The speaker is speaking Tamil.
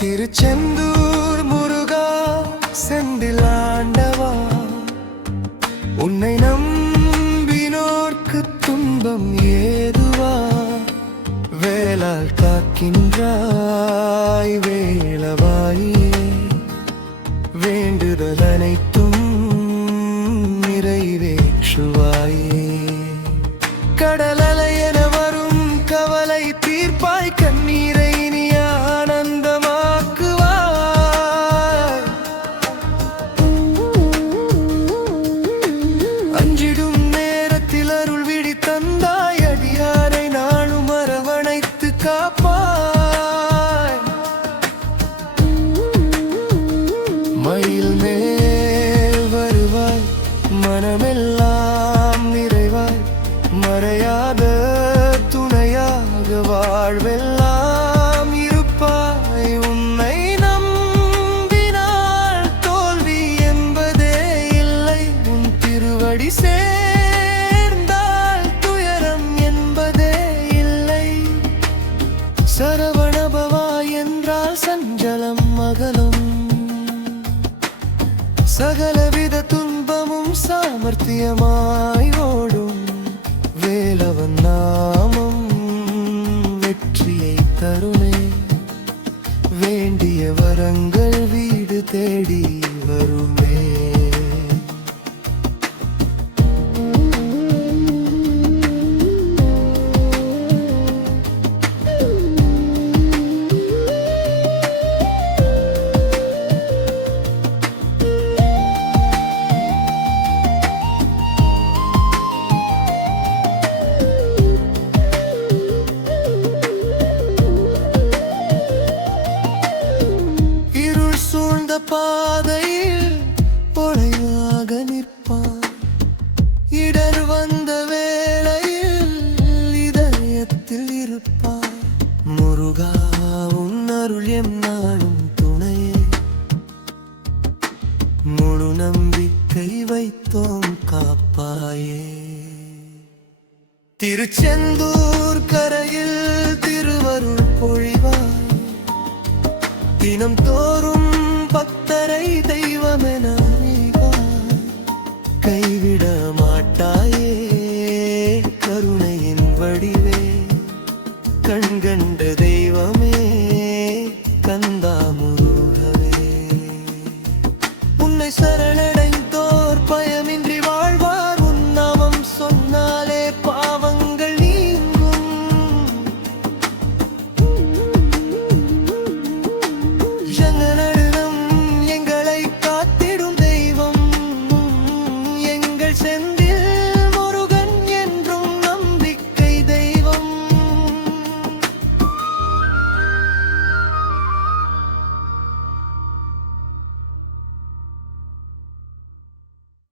திருச்செந்தூர் முருகா செந்திலாண்டவா, உன்னை நம்பினோர்க்கு துன்பம் ஏதுவா? வேலால் காக்கின்றாய் வேளவாயே, வேண்டுதல் அனைத்தும் நிறைவேற்றுவாயே. கடலலை என வரும் கவலை தீர்ப்பாய், கண்ணீரை இனி ஆனந்தமாக்குவாய். அஞ்சிடும் நேரத்தில் அருள் விழி தந்தாய், அடியாரை நாளும் அரவணைத்து காப்பாய். மயில் மேல் வருவாய், மனமெல்லாம் நிறைவாய், மறையாத துணையாக வாழ்வெல்லாம் இருப்பாய். உன்னை நம்பினால் தோல்வி என்பதே இல்லை, உன் திருவடி சேர்ந்தால் துயரம் என்பதே இல்லை. சரவணபவா என்றால் சஞ்சலம் அகலும், சகலவித துன்பமும் சாமர்த்தியமாய் ஓடும். வேலவன் நாமம் வெற்றியை தருமே, வேண்டிய வரங்கள் வீடு தேடி வருமே. பாதையில் பொழையாக நிற்பான், இடர் வந்த வேளையில் இதயத்தில் இருப்பான். முருகா உன் அருள் எம் நாளும் துணையே, முழு நம்பிக்கை வைத்தோம் காப்பாயே. திருச்செந்தூர் கரையில் திருவருள் பொழிவாய், தினம் தோறும் பக்தரை தெய்வமென அறிவாய். கைவிட மாட்டாயே கருணையின் வடிவே, கண்கண்ட தெய்வமே கந்தா முருகவே. உன்னை சர